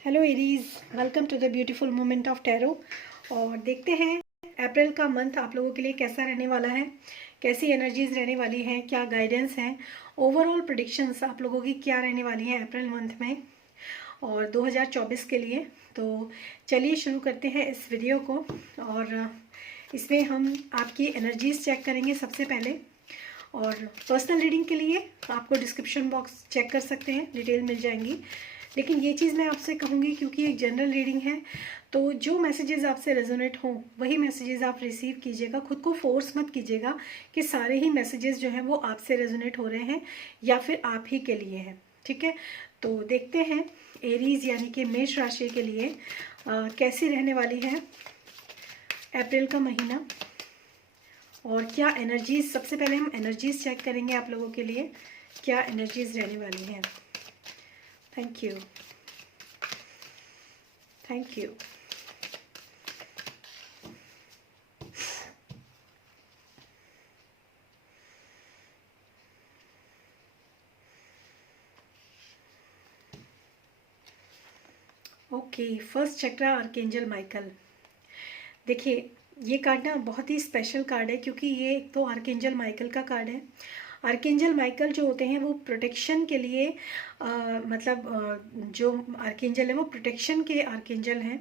Hello Aries, welcome to the beautiful moment of tarot. और देखते हैं अप्रैल का मंथ आप लोगों के लिए कैसा रहने वाला है, कैसी एनर्जीज रहने वाली हैं, क्या गाइडेंस है, ओवरऑल प्रेडिक्शंस आप लोगों की क्या रहने वाली हैं अप्रैल मंथ में और 2024 के लिए। तो चलिए शुरू करते हैं इस वीडियो को। और इसमें हम आपकी एनर्जीज चेक करेंगे सबसे पहले। और पर्सनल रीडिंग के लिए आपको डिस्क्रिप्शन बॉक्स चेक कर सकते हैं, डिटेल मिल जाएंगी। लेकिन ये चीज़ मैं आपसे कहूँगी क्योंकि एक जनरल रीडिंग है, तो जो मैसेजेस आपसे रेजोनेट हों वही मैसेजेस आप रिसीव कीजिएगा। खुद को फोर्स मत कीजिएगा कि सारे ही मैसेजेस जो हैं वो आपसे रेजोनेट हो रहे हैं या फिर आप ही के लिए हैं। ठीक है, तो देखते हैं एरीज यानी कि मेष राशि के लिए कैसी रहने वाली है अप्रैल का महीना और क्या एनर्जीज। सबसे पहले हम एनर्जीज चेक करेंगे आप लोगों के लिए, क्या एनर्जीज रहने वाली हैं। Thank you, thank you. Okay, first chakra archangel Michael. देखिए ये कार्ड ना बहुत ही स्पेशल कार्ड है क्योंकि ये एक तो आर्कएंजल माइकल का कार्ड है। आर्कएंजल माइकल जो होते हैं वो प्रोटेक्शन के लिए जो आर्कएंजल है वो प्रोटेक्शन के आर्कएंजल हैं।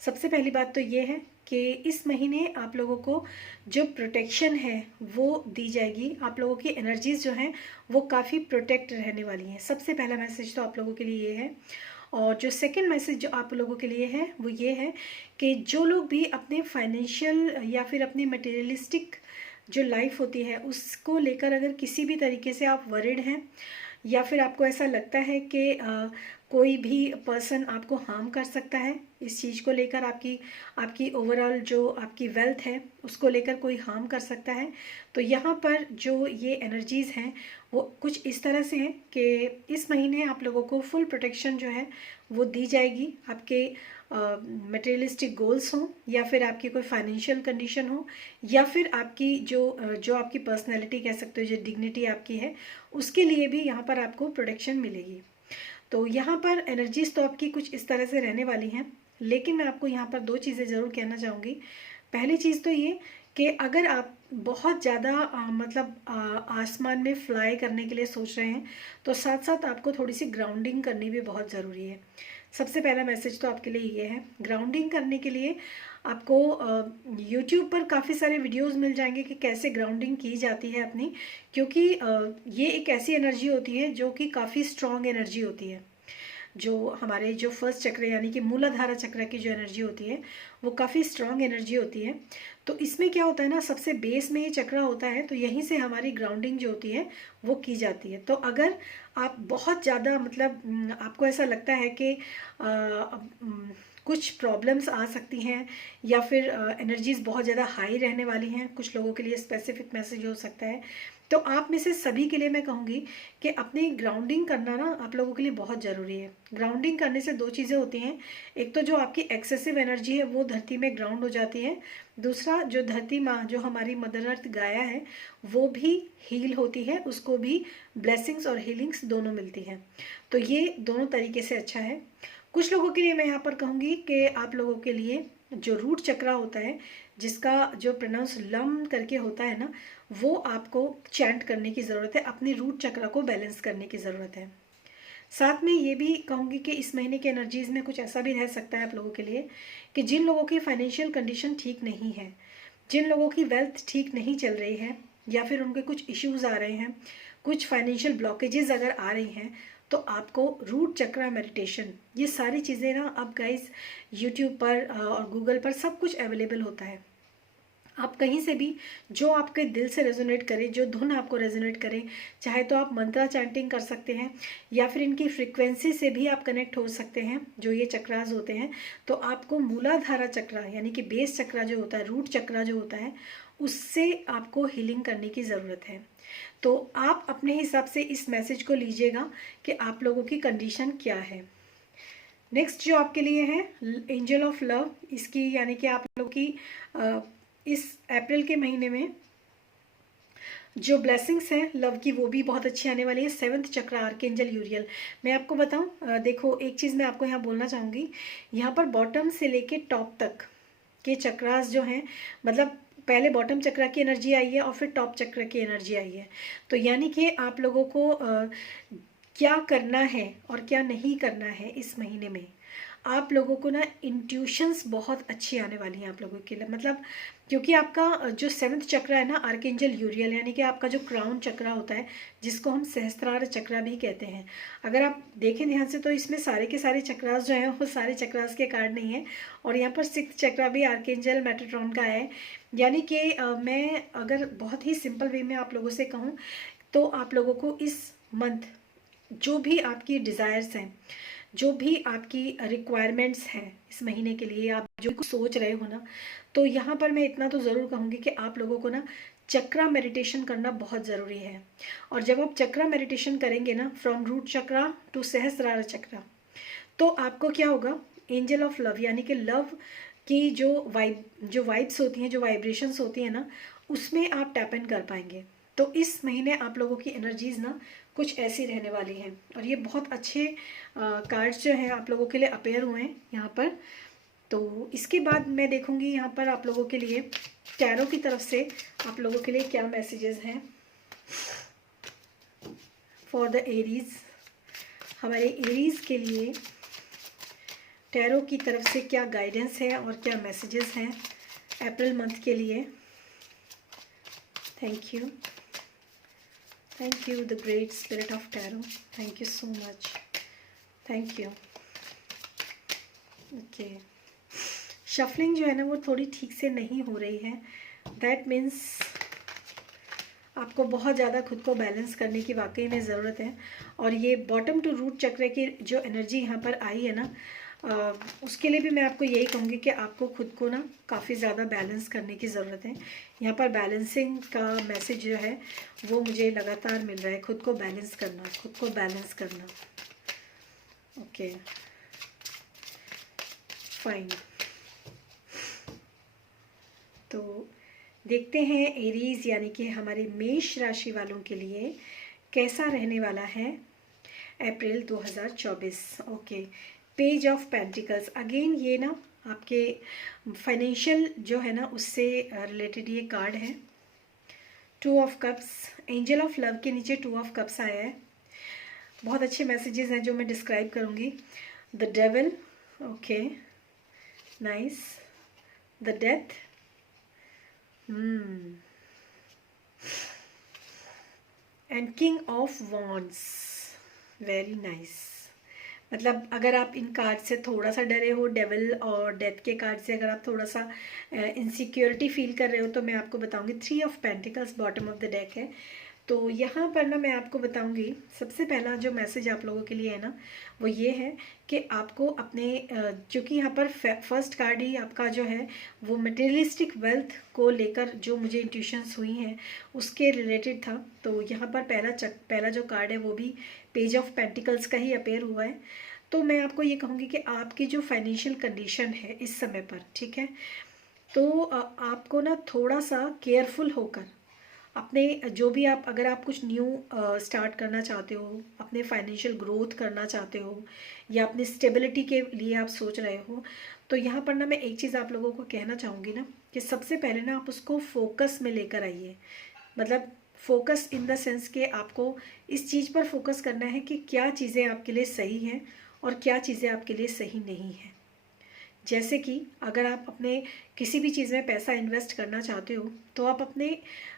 सबसे पहली बात तो ये है कि इस महीने आप लोगों को जो प्रोटेक्शन है वो दी जाएगी। आप लोगों की एनर्जीज जो हैं वो काफ़ी प्रोटेक्ट रहने वाली हैं। सबसे पहला मैसेज तो आप लोगों के लिए ये है। और जो सेकंड मैसेज जो आप लोगों के लिए है वो ये है कि जो लोग भी अपने फाइनेंशियल या फिर अपनी मटेरियलिस्टिक जो लाइफ होती है उसको लेकर अगर किसी भी तरीके से आप वरिड हैं या फिर आपको ऐसा लगता है कि कोई भी पर्सन आपको हार्म कर सकता है इस चीज़ को लेकर, आपकी आपकी ओवरऑल जो आपकी वेल्थ है उसको लेकर कोई हार्म कर सकता है, तो यहाँ पर जो ये एनर्जीज़ हैं वो कुछ इस तरह से हैं कि इस महीने आप लोगों को फुल प्रोटेक्शन जो है वो दी जाएगी। आपके मटेरियलिस्टिक गोल्स हों या फिर आपकी कोई फाइनेंशियल कंडीशन हो या फिर आपकी जो आपकी पर्सनैलिटी कह सकते हो, जो डिग्निटी आपकी है, उसके लिए भी यहाँ पर आपको प्रोटेक्शन मिलेगी। तो यहाँ पर एनर्जीज तो आपकी कुछ इस तरह से रहने वाली हैं। लेकिन मैं आपको यहाँ पर दो चीज़ें ज़रूर कहना चाहूँगी। पहली चीज़ तो ये कि अगर आप बहुत ज़्यादा आसमान में फ्लाई करने के लिए सोच रहे हैं तो साथ साथ आपको थोड़ी सी ग्राउंडिंग करनी भी बहुत ज़रूरी है। सबसे पहला मैसेज तो आपके लिए ये है। ग्राउंडिंग करने के लिए आपको यूट्यूब पर काफ़ी सारे वीडियोस मिल जाएंगे कि कैसे ग्राउंडिंग की जाती है अपनी, क्योंकि ये एक ऐसी एनर्जी होती है जो कि काफ़ी स्ट्रॉन्ग एनर्जी होती है। जो हमारे जो फर्स्ट चक्र यानी कि मूलाधारा चक्र की जो एनर्जी होती है वो काफ़ी स्ट्रॉन्ग एनर्जी होती है। तो इसमें क्या होता है ना, सबसे बेस में ये चक्र होता है, तो यहीं से हमारी ग्राउंडिंग जो होती है वो की जाती है। तो अगर आप बहुत ज़्यादा आपको ऐसा लगता है कि कुछ प्रॉब्लम्स आ सकती हैं या फिर एनर्जीज बहुत ज़्यादा हाई रहने वाली हैं, कुछ लोगों के लिए स्पेसिफिक मैसेज हो सकता है, तो आप में से सभी के लिए मैं कहूँगी कि अपनी ग्राउंडिंग करना ना आप लोगों के लिए बहुत ज़रूरी है। ग्राउंडिंग करने से दो चीज़ें होती हैं, एक तो जो आपकी एक्सेसिव एनर्जी है वो धरती में ग्राउंड हो जाती है, दूसरा जो धरती माँ जो हमारी मदर अर्थ गाया है वो भी हील होती है, उसको भी ब्लेसिंग्स और हीलिंग्स दोनों मिलती हैं। तो ये दोनों तरीके से अच्छा है। कुछ लोगों के लिए मैं यहाँ पर कहूँगी कि आप लोगों के लिए जो रूट चक्रा होता है, जिसका जो प्रोनाउंस लम करके होता है ना, वो आपको चैंट करने की ज़रूरत है, अपने रूट चक्रा को बैलेंस करने की ज़रूरत है। साथ में ये भी कहूँगी कि इस महीने के एनर्जीज में कुछ ऐसा भी रह सकता है आप लोगों के लिए कि जिन लोगों की फाइनेंशियल कंडीशन ठीक नहीं है, जिन लोगों की वेल्थ ठीक नहीं चल रही है या फिर उनके कुछ इश्यूज आ रहे हैं, कुछ फाइनेंशियल ब्लॉकेजेस अगर आ रही हैं, तो आपको रूट चक्रा मेडिटेशन, ये सारी चीज़ें ना अब गाइस यूट्यूब पर और गूगल पर सब कुछ अवेलेबल होता है। आप कहीं से भी जो आपके दिल से रेजोनेट करे, जो धुन आपको रेजोनेट करे, चाहे तो आप मंत्रा चैंटिंग कर सकते हैं या फिर इनकी फ्रीक्वेंसी से भी आप कनेक्ट हो सकते हैं जो ये चक्रास होते हैं। तो आपको मूलाधारा चक्रा यानी कि बेस चक्रा जो होता है, रूट चक्रा जो होता है, उससे आपको हीलिंग करने की ज़रूरत है। तो आप अपने हिसाब से इस मैसेज को लीजिएगा कि आप लोगों की कंडीशन क्या है। नेक्स्ट जो आपके लिए है एंजल ऑफ लव, इसकी यानी कि आप लोग की इस अप्रैल के महीने में जो ब्लेसिंग्स हैं लव की वो भी बहुत अच्छी आने वाली है। 7th चक्र आर्कएंजल यूरियल। मैं आपको बताऊं, देखो एक चीज़ मैं आपको यहाँ बोलना चाहूँगी, यहाँ पर बॉटम से लेके टॉप तक के चक्रास जो हैं, मतलब पहले बॉटम चक्र की एनर्जी आई है और फिर टॉप चक्र की एनर्जी आई है। तो यानी कि आप लोगों को क्या करना है और क्या नहीं करना है इस महीने में, आप लोगों को ना इंट्यूशंस बहुत अच्छी आने वाली हैं आप लोगों के लिए। मतलब क्योंकि आपका जो 7th चक्र है ना आर्कएंजल यूरियल, यानी कि आपका जो क्राउन चक्र होता है जिसको हम सहस्त्रार चक्र भी कहते हैं। अगर आप देखें ध्यान से तो इसमें सारे के सारे चक्रास जो हैं वो सारे चक्रास के कार्ड नहीं है। और यहाँ पर 6th चक्र भी आर्कएंजल मेटाट्रॉन का है। यानी कि मैं अगर बहुत ही सिंपल वे में आप लोगों से कहूँ तो आप लोगों को इस मंथ जो भी आपकी डिज़ायर्स हैं, जो भी आपकी रिक्वायरमेंट्स हैं इस महीने के लिए, आप जो कुछ सोच रहे हो ना, तो यहाँ पर मैं इतना तो ज़रूर कहूँगी कि आप लोगों को ना चक्रा मेडिटेशन करना बहुत ज़रूरी है। और जब आप चक्रा मेडिटेशन करेंगे ना, फ्रॉम रूट चक्रा टू सहस्रार चक्रा, तो आपको क्या होगा, एंजल ऑफ लव यानी कि लव की जो वाइब्स होती हैं, जो वाइब्रेशंस होती हैं ना, उसमें आप टैप इन कर पाएंगे। तो इस महीने आप लोगों की एनर्जीज ना कुछ ऐसी रहने वाली हैं। और ये बहुत अच्छे कार्ड्स जो हैं आप लोगों के लिए अपेयर हुए हैं यहाँ पर। तो इसके बाद मैं देखूंगी यहाँ पर आप लोगों के लिए टैरो की तरफ से आप लोगों के लिए क्या मैसेजेस हैं फॉर द एरीज। हमारे एरीज के लिए टैरो की तरफ से क्या गाइडेंस है और क्या मैसेजेस हैं अप्रैल मंथ के लिए। Thank you, thank you the great spirit of tarot, thank you so much, thank you. Okay, shuffling जो है ना वो थोड़ी ठीक से नहीं हो रही है। दैट मीन्स आपको बहुत ज़्यादा खुद को बैलेंस करने की वाकई में ज़रूरत है। और ये बॉटम टू रूट चक्र की जो एनर्जी यहाँ पर आई है ना, उसके लिए भी मैं आपको यही कहूँगी कि आपको खुद को ना काफ़ी ज़्यादा बैलेंस करने की ज़रूरत है। यहाँ पर बैलेंसिंग का मैसेज जो है वो मुझे लगातार मिल रहा है, खुद को बैलेंस करना, खुद को बैलेंस करना। ओके फाइन, तो देखते हैं एरीज यानी कि हमारे मेष राशि वालों के लिए कैसा रहने वाला है अप्रैल 2024। Okay, page of pentacles again, ये ना आपके फाइनेंशियल जो है ना उससे रिलेटेड ये कार्ड है। 2 of cups, angel of love के नीचे 2 ऑफ कप्स आया है। बहुत अच्छे मैसेजेस हैं जो मैं डिस्क्राइब करूँगी। The devil, okay nice, the death, and king of wands, very nice. मतलब अगर आप इन कार्ड से थोड़ा सा डरे हो, डेविल और डेथ के कार्ड से अगर आप थोड़ा सा इनसिक्योरिटी फील कर रहे हो, तो मैं आपको बताऊंगी 3 of pentacles bottom of the deck है। तो यहाँ पर ना मैं आपको बताऊंगी सबसे पहला जो मैसेज आप लोगों के लिए है ना वो ये है कि आपको अपने क्योंकि यहाँ पर फर्स्ट कार्ड ही आपका जो है वो मटेरियलिस्टिक वेल्थ को लेकर जो मुझे इंट्यूशंस हुई हैं उसके रिलेटेड था। तो यहाँ पर पहला जो कार्ड है वो भी पेज ऑफ पेंटिकल्स का ही अपेयर हुआ है। तो मैं आपको ये कहूँगी कि आपकी जो फाइनेंशियल कंडीशन है इस समय पर, ठीक है, तो आपको ना थोड़ा सा केयरफुल होकर अपने जो भी आप अगर आप कुछ न्यू स्टार्ट करना चाहते हो, अपने फाइनेंशियल ग्रोथ करना चाहते हो या अपनी स्टेबिलिटी के लिए आप सोच रहे हो, तो यहाँ पर ना मैं एक चीज़ आप लोगों को कहना चाहूँगी ना कि सबसे पहले ना आप उसको फोकस में लेकर आइए। मतलब फोकस इन द सेंस कि आपको इस चीज़ पर फोकस करना है कि क्या चीज़ें आपके लिए सही हैं और क्या चीज़ें आपके लिए सही नहीं हैं। जैसे कि अगर आप अपने किसी भी चीज़ में पैसा इन्वेस्ट करना चाहते हो तो आप अपने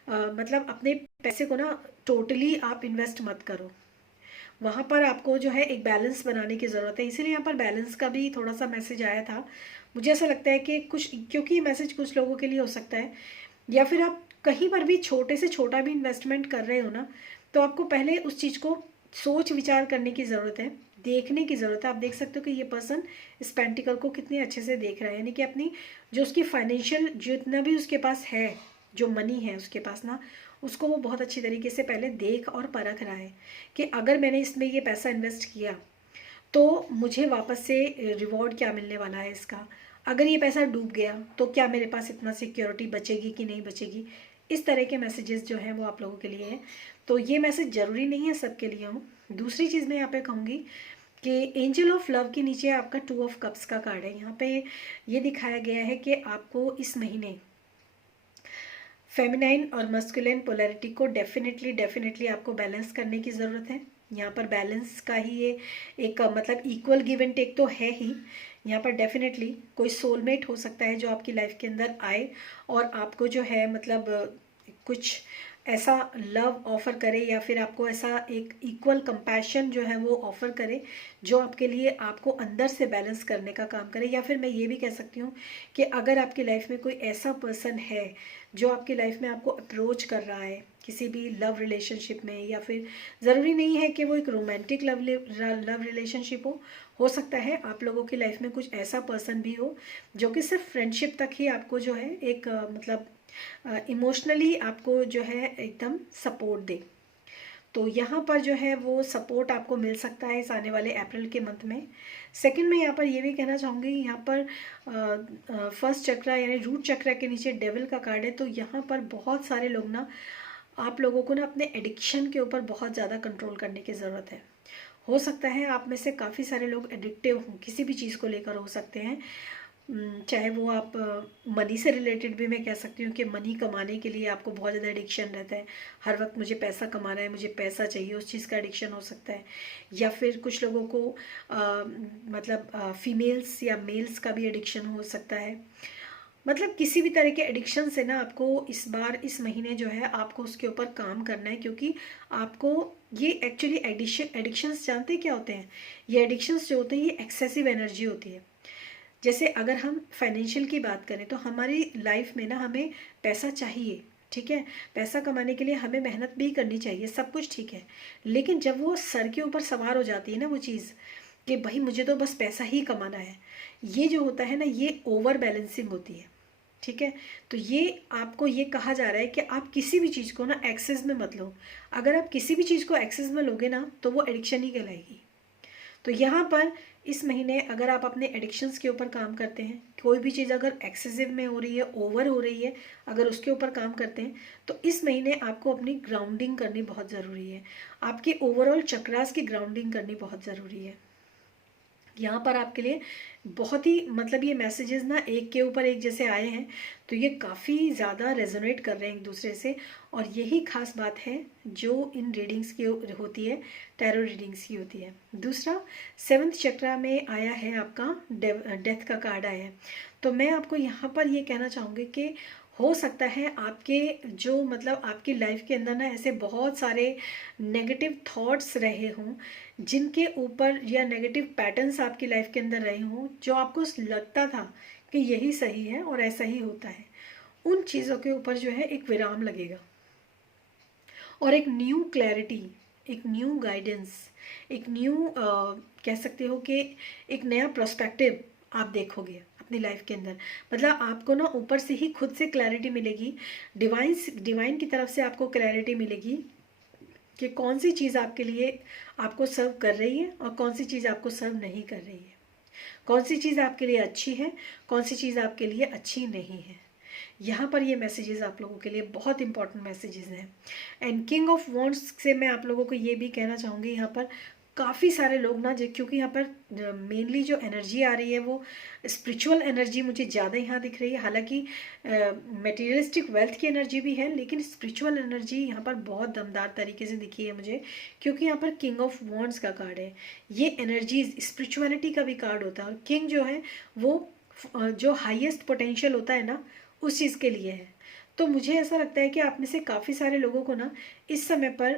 मतलब अपने पैसे को ना टोटली आप इन्वेस्ट मत करो। वहाँ पर आपको जो है एक बैलेंस बनाने की ज़रूरत है। इसीलिए यहाँ पर बैलेंस का भी थोड़ा सा मैसेज आया था। मुझे ऐसा लगता है कि कुछ, क्योंकि ये मैसेज कुछ लोगों के लिए हो सकता है, या फिर आप कहीं पर भी छोटे से छोटा भी इन्वेस्टमेंट कर रहे हो ना, तो आपको पहले उस चीज़ को सोच विचार करने की ज़रूरत है, देखने की ज़रूरत है। आप देख सकते हो कि ये पर्सन इस पेंटिकल को कितने अच्छे से देख रहा है, यानी कि अपनी जो उसकी फाइनेंशियल जितना भी उसके पास है, जो मनी है उसके पास ना, उसको वो बहुत अच्छी तरीके से पहले देख और परख रहा है कि अगर मैंने इसमें ये पैसा इन्वेस्ट किया तो मुझे वापस से रिवॉर्ड क्या मिलने वाला है इसका। अगर ये पैसा डूब गया तो क्या मेरे पास इतना सिक्योरिटी बचेगी कि नहीं बचेगी, इस तरह के मैसेजेस जो हैं वो आप लोगों के लिए हैं। तो ये मैसेज ज़रूरी नहीं है सबके लिए हो। दूसरी चीज़ मैं यहाँ पे कहूँगी कि एंजल ऑफ लव के नीचे आपका 2 ऑफ कप्स का कार्ड है। यहाँ पे ये दिखाया गया है कि आपको इस महीने फेमिनाइन और मस्कुलिन पोलैरिटी को डेफिनेटली आपको बैलेंस करने की ज़रूरत है। यहाँ पर बैलेंस का ही ये एक मतलब इक्वल गिव एंड टेक तो है ही। यहाँ पर डेफिनेटली कोई सोलमेट हो सकता है जो आपकी लाइफ के अंदर आए और आपको जो है मतलब कुछ ऐसा लव ऑफ़र करे या फिर आपको ऐसा एक इक्वल कंपैशन जो है वो ऑफ़र करे जो आपके लिए आपको अंदर से बैलेंस करने का काम करे। या फिर मैं ये भी कह सकती हूँ कि अगर आपकी लाइफ में कोई ऐसा पर्सन है जो आपकी लाइफ में आपको अप्रोच कर रहा है किसी भी लव रिलेशनशिप में, या फिर ज़रूरी नहीं है कि वो एक रोमांटिक लव रिलेशनशिप हो सकता है आप लोगों की लाइफ में कुछ ऐसा पर्सन भी हो जो कि सिर्फ फ्रेंडशिप तक ही आपको जो है एक मतलब इमोशनली आपको जो है एकदम सपोर्ट दे। तो यहाँ पर जो है वो सपोर्ट आपको मिल सकता है इस आने वाले अप्रैल के मंथ में। सेकंड में यहाँ पर ये भी कहना चाहूँगी, यहाँ पर फर्स्ट चक्रा यानी रूट चक्रा के नीचे डेविल का कार्ड है। तो यहाँ पर बहुत सारे लोग ना, आप लोगों को ना अपने एडिक्शन के ऊपर बहुत ज़्यादा कंट्रोल करने की ज़रूरत है। हो सकता है आप में से काफ़ी सारे लोग एडिक्टिव हों, किसी भी चीज़ को लेकर हो सकते हैं, चाहे वो आप मनी से रिलेटेड भी मैं कह सकती हूँ कि मनी कमाने के लिए आपको बहुत ज़्यादा एडिक्शन रहता है। हर वक्त मुझे पैसा कमाना है, मुझे पैसा चाहिए, उस चीज़ का एडिक्शन हो सकता है। या फिर कुछ लोगों को मतलब फीमेल्स या मेल्स का भी एडिक्शन हो सकता है। मतलब किसी भी तरह के एडिक्शन से ना आपको इस बार इस महीने जो है आपको उसके ऊपर काम करना है, क्योंकि आपको ये एक्चुअली एडिक्शंस जानते हैं क्या होते हैं? ये एडिक्शंस जो होते हैं ये एक्सेसिव एनर्जी होती है। जैसे अगर हम फाइनेंशियल की बात करें तो हमारी लाइफ में ना हमें पैसा चाहिए, ठीक है, पैसा कमाने के लिए हमें मेहनत भी करनी चाहिए, सब कुछ ठीक है। लेकिन जब वो सर के ऊपर सवार हो जाती है ना वो चीज़ कि भाई मुझे तो बस पैसा ही कमाना है, ये जो होता है ना ये ओवर बैलेंसिंग होती है, ठीक है। तो ये आपको ये कहा जा रहा है कि आप किसी भी चीज़ को ना एक्सेस में मत लो। अगर आप किसी भी चीज़ को एक्सेस में लोगे ना तो वो एडिक्शन ही कहलाएगी। तो यहाँ पर इस महीने अगर आप अपने एडिक्शंस के ऊपर काम करते हैं, कोई भी चीज़ अगर एक्सेसिव में हो रही है, ओवर हो रही है, अगर उसके ऊपर काम करते हैं तो इस महीने आपको अपनी ग्राउंडिंग करनी बहुत ज़रूरी है। आपकी ओवरऑल चक्रास की ग्राउंडिंग करनी बहुत ज़रूरी है। यहाँ पर आपके लिए बहुत ही मतलब ये मैसेजेस ना एक के ऊपर एक जैसे आए हैं, तो ये काफ़ी ज़्यादा रेजोनेट कर रहे हैं एक दूसरे से। और यही खास बात है जो इन रीडिंग्स की होती है, टैरो रीडिंग्स की होती है। दूसरा 7th चक्रा में आया है आपका डेथ का कार्ड आया है। तो मैं आपको यहाँ पर ये कहना चाहूँगी कि हो सकता है आपके जो मतलब आपकी लाइफ के अंदर ना ऐसे बहुत सारे नेगेटिव थॉट्स रहे हों जिनके ऊपर, या नेगेटिव पैटर्न्स आपकी लाइफ के अंदर रहे हों जो आपको लगता था कि यही सही है और ऐसा ही होता है, उन चीज़ों के ऊपर जो है एक विराम लगेगा और एक न्यू क्लैरिटी, एक न्यू गाइडेंस, एक न्यू कह सकते हो कि एक नया पर्सपेक्टिव आप देखोगे अपनी लाइफ के अंदर। मतलब आपको ना ऊपर से ही खुद से क्लैरिटी मिलेगी, डिवाइन की तरफ से आपको क्लैरिटी मिलेगी कि कौन सी चीज़ आपके लिए आपको सर्व कर रही है और कौन सी चीज़ आपको सर्व नहीं कर रही है, कौन सी चीज़ आपके लिए अच्छी है, कौन सी चीज़ आपके लिए अच्छी नहीं है। यहाँ पर ये मैसेजेस आप लोगों के लिए बहुत इंपॉर्टेंट मैसेजेस हैं। एंड किंग ऑफ वॉन्ड्स से मैं आप लोगों को ये भी कहना चाहूँगी, यहाँ पर काफ़ी सारे लोग ना क्योंकि यहाँ पर मेनली जो एनर्जी आ रही है वो स्पिरिचुअल एनर्जी मुझे ज़्यादा यहाँ दिख रही है। हालांकि मटेरियलिस्टिक वेल्थ की एनर्जी भी है, लेकिन स्पिरिचुअल एनर्जी यहाँ पर बहुत दमदार तरीके से दिखी है मुझे, क्योंकि यहाँ पर किंग ऑफ वॉन्ड्स का कार्ड है। ये एनर्जीज स्पिरिचुअलिटी का भी कार्ड होता है, और किंग जो है वो जो हाईएस्ट पोटेंशियल होता है ना उस चीज़ के लिए है। तो मुझे ऐसा लगता है कि आप में से काफ़ी सारे लोगों को ना इस समय पर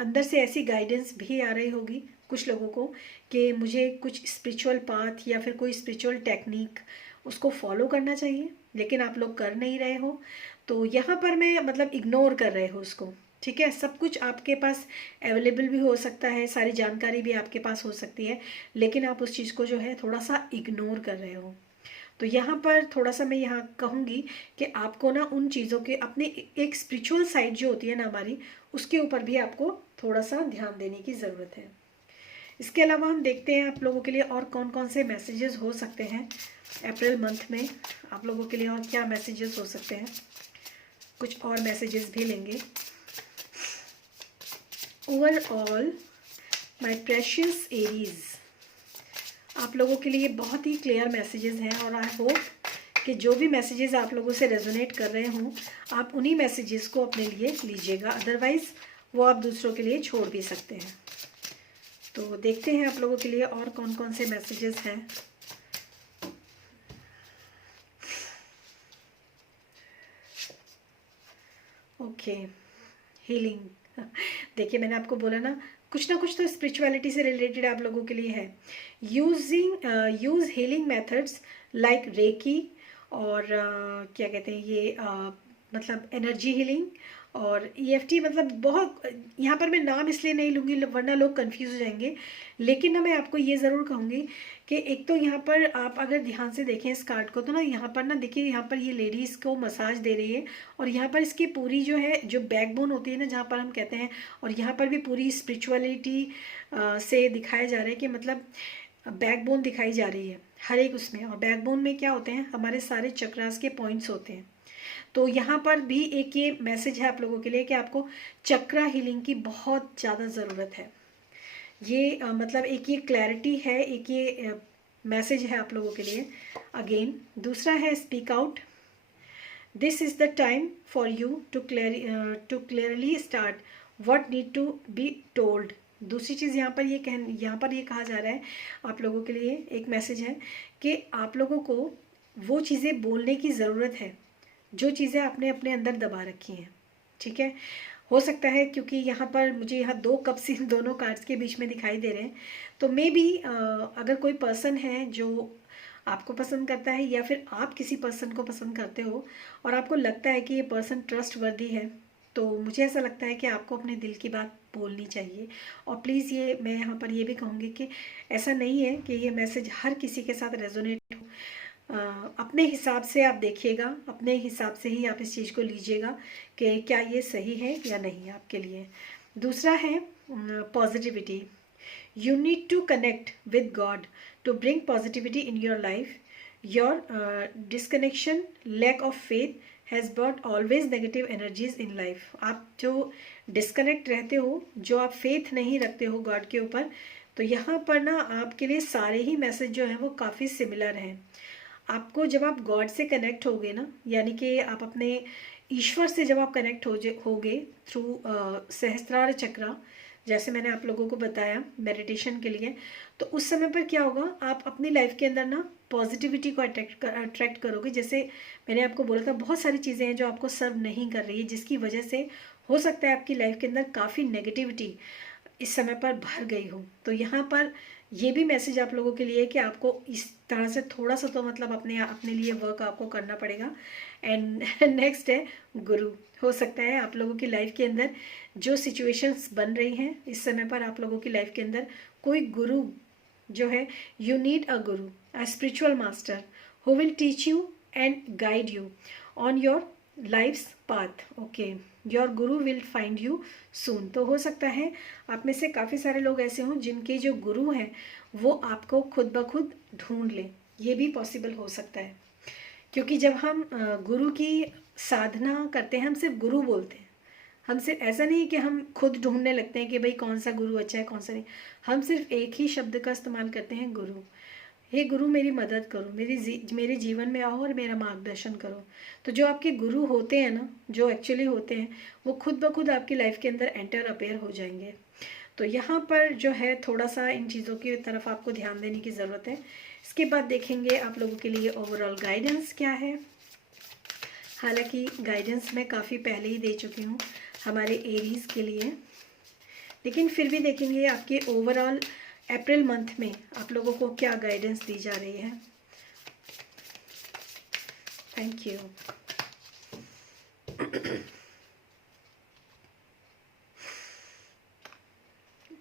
अंदर से ऐसी गाइडेंस भी आ रही होगी कुछ लोगों को कि मुझे कुछ स्पिरिचुअल पाथ या फिर कोई स्पिरिचुअल टेक्निक उसको फॉलो करना चाहिए, लेकिन आप लोग कर नहीं रहे हो। तो यहाँ पर मैं मतलब इग्नोर कर रहे हो उसको, ठीक है। सब कुछ आपके पास अवेलेबल भी हो सकता है, सारी जानकारी भी आपके पास हो सकती है, लेकिन आप उस चीज़ को जो है थोड़ा सा इग्नोर कर रहे हो। तो यहाँ पर थोड़ा सा मैं यहाँ कहूँगी कि आपको ना उन चीज़ों के अपने एक स्पिरिचुअल साइड जो होती है ना हमारी, उसके ऊपर भी आपको थोड़ा सा ध्यान देने की ज़रूरत है। इसके अलावा हम देखते हैं आप लोगों के लिए और कौन कौन से मैसेजेस हो सकते हैं अप्रैल मंथ में, आप लोगों के लिए और क्या मैसेजेस हो सकते हैं। कुछ और मैसेजेस भी लेंगे। ओवरऑल माय प्रेशियस एरीज, आप लोगों के लिए बहुत ही क्लियर मैसेजेस हैं और आई होप कि जो भी मैसेजेस आप लोगों से रेजोनेट कर रहे हों आप उन्हीं मैसेजेस को अपने लिए लीजिएगा, अदरवाइज़ वो आप दूसरों के लिए छोड़ भी सकते हैं। तो देखते हैं आप लोगों के लिए और कौन कौन से मैसेजेस हैं। ओके, हीलिंग देखिए मैंने आपको बोला ना कुछ तो स्पिरिचुअलिटी से रिलेटेड आप लोगों के लिए है। Use healing methods like reiki और क्या कहते हैं ये मतलब एनर्जी हीलिंग और ईएफटी, मतलब बहुत, यहाँ पर मैं नाम इसलिए नहीं लूँगी वरना लोग कंफ्यूज हो जाएंगे, लेकिन ना मैं आपको ये ज़रूर कहूँगी कि एक तो यहाँ पर आप अगर ध्यान से देखें इस कार्ड को तो ना यहाँ पर ना देखिए, यहाँ पर ये लेडीज़ को मसाज दे रही है और यहाँ पर इसकी पूरी जो है जो बैकबोन होती है ना जहाँ पर हम कहते हैं, और यहाँ पर भी पूरी स्पिरिचुअलिटी से दिखाया जा रहा है कि मतलब बैकबोन दिखाई जा रही है हर एक उसमें। और बैकबोन में क्या होते हैं, हमारे सारे चक्रास के पॉइंट्स होते हैं। तो यहाँ पर भी एक ये मैसेज है आप लोगों के लिए कि आपको चक्रा हीलिंग की बहुत ज़्यादा ज़रूरत है। ये मतलब एक ये क्लैरिटी है, एक ये मैसेज है आप लोगों के लिए। अगेन दूसरा है speak out, this is the time for you to clearly start what need to be told. दूसरी चीज़ यहाँ पर ये कहा जा रहा है आप लोगों के लिए, एक मैसेज है कि आप लोगों को वो चीज़ें बोलने की ज़रूरत है जो चीज़ें आपने अपने अंदर दबा रखी हैं। ठीक है, हो सकता है क्योंकि यहाँ पर मुझे यहाँ 2 कप्स इन दोनों कार्ड्स के बीच में दिखाई दे रहे हैं, तो मे बी अगर कोई पर्सन है जो आपको पसंद करता है या फिर आप किसी पर्सन को पसंद करते हो और आपको लगता है कि ये पर्सन ट्रस्ट वर्दी है, तो मुझे ऐसा लगता है कि आपको अपने दिल की बात बोलनी चाहिए। और प्लीज़ ये मैं यहाँ पर ये भी कहूँगी कि ऐसा नहीं है कि ये मैसेज हर किसी के साथ रेजोनेट हो। अपने हिसाब से आप देखिएगा, अपने हिसाब से ही आप इस चीज़ को लीजिएगा कि क्या ये सही है या नहीं आपके लिए। दूसरा है positivity, you need to connect with God to bring positivity in your life. Your disconnection, lack of faith has bought always negative energies in life. आप जो डिस्कनेक्ट रहते हो, जो आप फेथ नहीं रखते हो गॉड के ऊपर, तो यहाँ पर ना आपके लिए सारे ही मैसेज जो हैं वो काफ़ी सिमिलर हैं। आपको जब आप गॉड से कनेक्ट होगे ना, यानी कि आप अपने ईश्वर से जब आप कनेक्ट होगे थ्रू सहस्त्रार चक्रा, जैसे मैंने आप लोगों को बताया मेडिटेशन के लिए, तो उस समय पर क्या होगा, आप अपनी लाइफ के अंदर ना पॉजिटिविटी को अट्रैक्ट करोगे। जैसे मैंने आपको बोला था बहुत सारी चीज़ें हैं जो आपको सर्व नहीं कर रही है, जिसकी वजह से हो सकता है आपकी लाइफ के अंदर काफ़ी नेगेटिविटी इस समय पर भर गई हो। तो यहाँ पर ये भी मैसेज आप लोगों के लिए है कि आपको इस तरह से थोड़ा सा तो मतलब अपने लिए वर्क आपको करना पड़ेगा। एंड नेक्स्ट है गुरु। हो सकता है आप लोगों की लाइफ के अंदर जो सिचुएशंस बन रही हैं इस समय पर, आप लोगों की लाइफ के अंदर कोई गुरु जो है, you need a guru, a spiritual master who will teach you and guide you on your life's path. Okay, your guru will find you soon. तो हो सकता है आप में से काफ़ी सारे लोग ऐसे हों जिनके जो गुरु हैं वो आपको खुद ब खुद ढूंढ लें, ये भी पॉसिबल हो सकता है। क्योंकि जब हम गुरु की साधना करते हैं हम सिर्फ गुरु बोलते हैं, हम सिर्फ ऐसा नहीं कि हम खुद ढूंढने लगते हैं कि भाई कौन सा गुरु अच्छा है कौन सा नहीं, हम सिर्फ एक ही शब्द का इस्तेमाल करते हैं, गुरु। हे गुरु मेरी मदद करो, मेरे जीवन में आओ और मेरा मार्गदर्शन करो। तो जो आपके गुरु होते हैं ना, जो एक्चुअली होते हैं, वो खुद ब खुद आपकी लाइफ के अंदर एंटर अपेयर हो जाएंगे। तो यहाँ पर जो है थोड़ा सा इन चीज़ों की तरफ आपको ध्यान देने की ज़रूरत है। इसके बाद देखेंगे आप लोगों के लिए ओवरऑल गाइडेंस क्या है। हालांकि गाइडेंस मैं काफ़ी पहले ही दे चुकी हूँ हमारे एरीज़ के लिए, लेकिन फिर भी देखेंगे आपके ओवरऑल अप्रैल मंथ में आप लोगों को क्या गाइडेंस दी जा रही है। Thank you.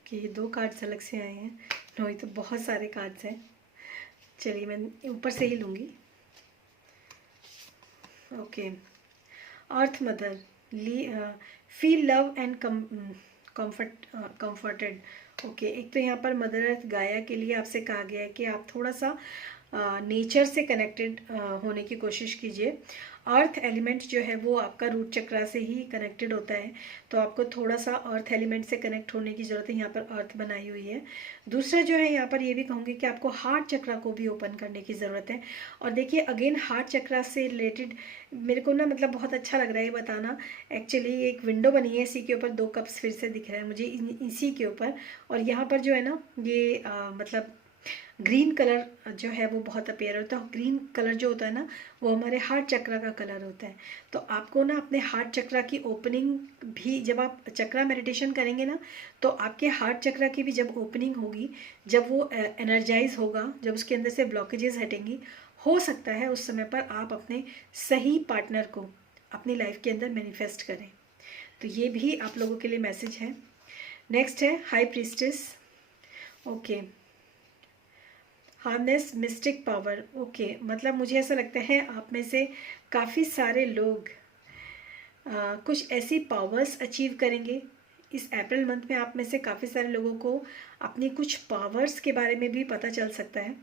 कि ये 2 कार्ड्स अलग से आए हैं, नहीं तो बहुत सारे कार्ड्स हैं। चलिए मैं ऊपर से ही लूँगी। Okay, earth mother, feel love and comforted. Okay, एक तो यहाँ पर मदर अर्थ गाया के लिए आपसे कहा गया है कि आप थोड़ा सा नेचर से कनेक्टेड होने की कोशिश कीजिए। अर्थ एलिमेंट जो है वो आपका रूट चक्रा से ही कनेक्टेड होता है, तो आपको थोड़ा सा अर्थ एलिमेंट से कनेक्ट होने की ज़रूरत है। यहाँ पर अर्थ बनाई हुई है। दूसरा जो है यहाँ पर ये भी कहूँगी कि आपको हार्ट चक्रा को भी ओपन करने की ज़रूरत है। और देखिए अगेन हार्ट चक्रा से रिलेटेड मेरे को ना मतलब बहुत अच्छा लग रहा है ये बताना। एक्चुअली एक विंडो बनी है, इसी के ऊपर 2 कप्स फिर से दिख रहा है मुझे इसी के ऊपर। और यहाँ पर जो है ना ये मतलब ग्रीन कलर जो है वो बहुत अपेयर होता है। ग्रीन कलर जो होता है ना वो हमारे हार्ट चक्रा का कलर होता है। तो आपको ना अपने हार्ट चक्रा की ओपनिंग भी, जब आप चक्रा मेडिटेशन करेंगे ना, तो आपके हार्ट चक्रा की भी जब ओपनिंग होगी, जब वो एनर्जाइज होगा, जब उसके अंदर से ब्लॉकेजेस हटेंगी, हो सकता है उस समय पर आप अपने सही पार्टनर को अपनी लाइफ के अंदर मैनिफेस्ट करें। तो ये भी आप लोगों के लिए मैसेज है। नेक्स्ट है high priestess. Okay, harness mistake power. Okay, मतलब मुझे ऐसा लगता है आप में से काफ़ी सारे लोग कुछ ऐसी पावर्स अचीव करेंगे इस अप्रैल मंथ में। आप में से काफ़ी सारे लोगों को अपनी कुछ पावर्स के बारे में भी पता चल सकता है।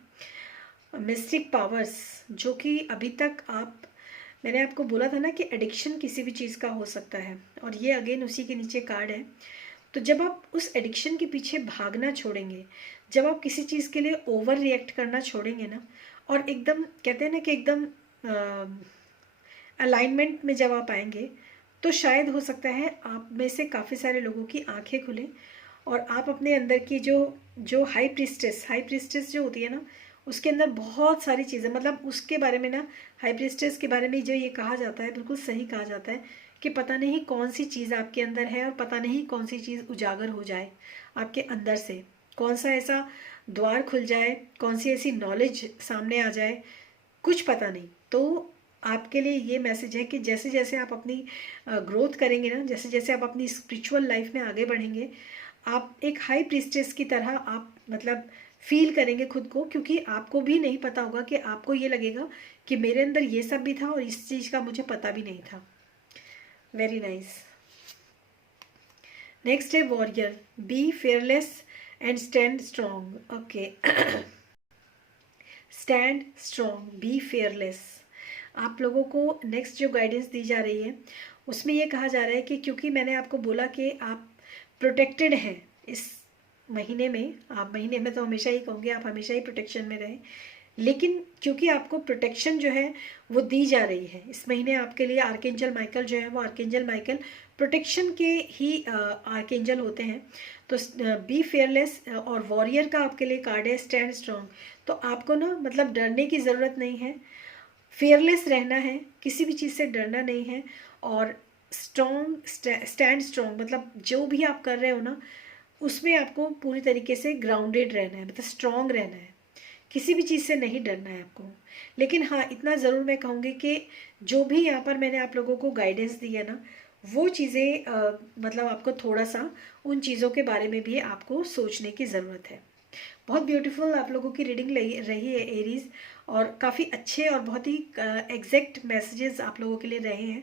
मिस्टिक पावर्स जो कि अभी तक मैंने आपको बोला था ना कि एडिक्शन किसी भी चीज़ का हो सकता है, और ये अगेन उसी के नीचे कार्ड है। तो जब आप उस एडिक्शन के पीछे भागना छोड़ेंगे, जब आप किसी चीज़ के लिए ओवर रिएक्ट करना छोड़ेंगे ना, और एकदम कहते हैं ना कि एकदम अलाइनमेंट में जब आप आएंगे, तो शायद हो सकता है आप में से काफ़ी सारे लोगों की आंखें खुलें और आप अपने अंदर की जो हाई प्रीस्टेस जो होती है ना, उसके अंदर बहुत सारी चीज़ें, मतलब उसके बारे में ना, हाई प्रीस्टेस के बारे में जो ये कहा जाता है, बिल्कुल सही कहा जाता है कि पता नहीं कौन सी चीज़ आपके अंदर है और पता नहीं कौन सी चीज़ उजागर हो जाए आपके अंदर से, कौन सा ऐसा द्वार खुल जाए, कौन सी ऐसी नॉलेज सामने आ जाए, कुछ पता नहीं। तो आपके लिए ये मैसेज है कि जैसे जैसे आप अपनी ग्रोथ करेंगे ना, जैसे जैसे आप अपनी स्पिरिचुअल लाइफ में आगे बढ़ेंगे, आप एक हाई प्रीस्टेस की तरह आप मतलब फील करेंगे खुद को, क्योंकि आपको भी नहीं पता होगा कि आपको ये लगेगा कि मेरे अंदर ये सब भी था और इस चीज़ का मुझे पता भी नहीं था। Very nice. नेक्स्ट है warrior. Be fearless and stand strong. Okay, stand strong, be fearless. आप लोगों को नेक्स्ट जो गाइडेंस दी जा रही है उसमें ये कहा जा रहा है कि क्योंकि मैंने आपको बोला कि आप प्रोटेक्टेड हैं इस महीने में, आप महीने में तो हमेशा ही कहूँगी आप हमेशा ही प्रोटेक्शन में रहें, लेकिन क्योंकि आपको प्रोटेक्शन जो है वो दी जा रही है इस महीने आपके लिए, आर्कएंजल माइकल जो है वो आर्कएंजल माइकल प्रोटेक्शन के ही आर्कएंजल होते हैं। तो बी फेयरलेस और वॉरियर का आपके लिए कार्ड है स्टैंड स्ट्रॉन्ग। तो आपको ना मतलब डरने की ज़रूरत नहीं है, फेयरलेस रहना है, किसी भी चीज़ से डरना नहीं है, और स्टैंड स्ट्रॉन्ग मतलब जो भी आप कर रहे हो ना उसमें आपको पूरी तरीके से ग्राउंडेड रहना है, मतलब स्ट्रॉन्ग रहना है, किसी भी चीज़ से नहीं डरना है आपको। लेकिन हाँ, इतना ज़रूर मैं कहूँगी कि जो भी यहाँ पर मैंने आप लोगों को गाइडेंस दी है ना, वो चीज़ें मतलब आपको थोड़ा सा उन चीज़ों के बारे में भी आपको सोचने की ज़रूरत है। बहुत ब्यूटीफुल आप लोगों की रीडिंग रही है एरीज, और काफ़ी अच्छे और बहुत ही एग्जैक्ट मैसेजेस आप लोगों के लिए रहे हैं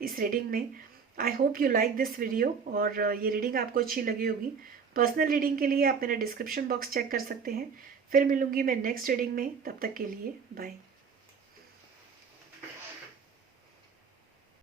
इस रीडिंग में। I hope you like this video, और ये रीडिंग आपको अच्छी लगी होगी। पर्सनल रीडिंग के लिए आप मेरा डिस्क्रिप्शन बॉक्स चेक कर सकते हैं। फिर मिलूंगी मैं नेक्स्ट रीडिंग में, तब तक के लिए बाय।